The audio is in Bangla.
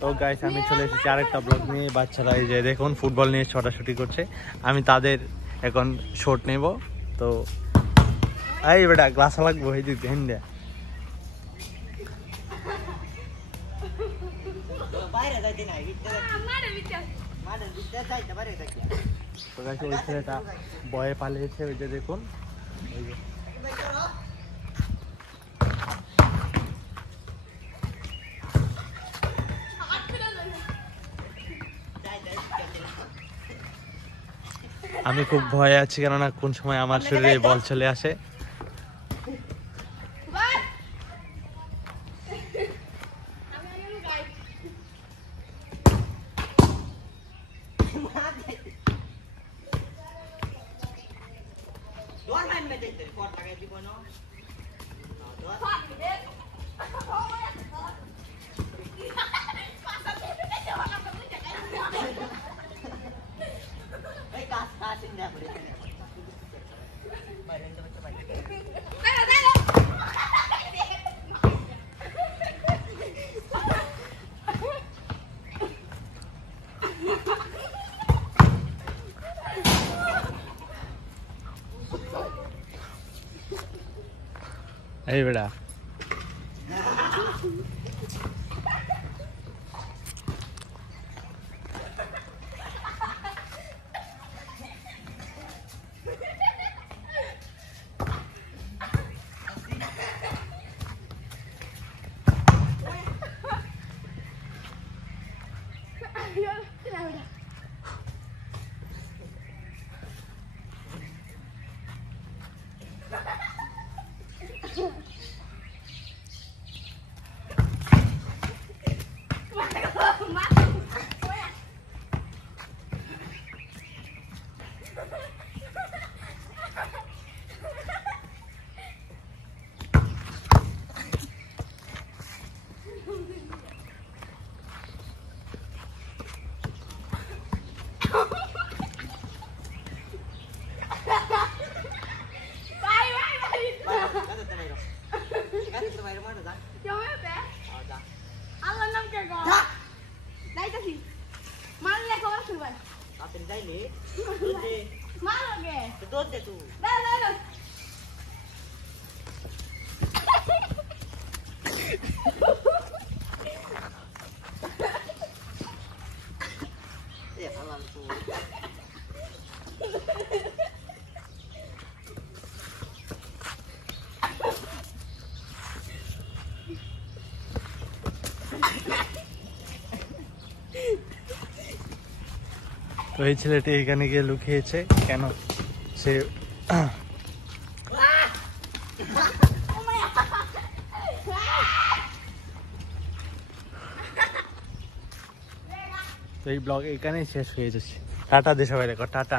তো গাইস আমি চলে এসেছি আরেকটা ব্লগ নিয়ে। বাচ্চারা এই যে দেখুন ফুটবল নিয়ে ছোটাছুটি করছে, আমি তাদের এখন শট নেব। তো এই বেটা গ্লাস লাগবো এই দিক ধ্যান দে। তো গাইস ওই ছেলেটা বয়ে পালিয়েছে, ওই যে দেখুন ওই যে। আমি খুব ভয়ে আছি, কেননা কোন সময় আমার শরীরে বল চলে আসে। এই বেটা তো এই ছেলেটি এখানে গিয়ে লুকিয়েছে কেন সে তো এই ব্লগ এখানেই শেষ হয়ে যাচ্ছে। টাটা দে সবাই, দেখো টাটা।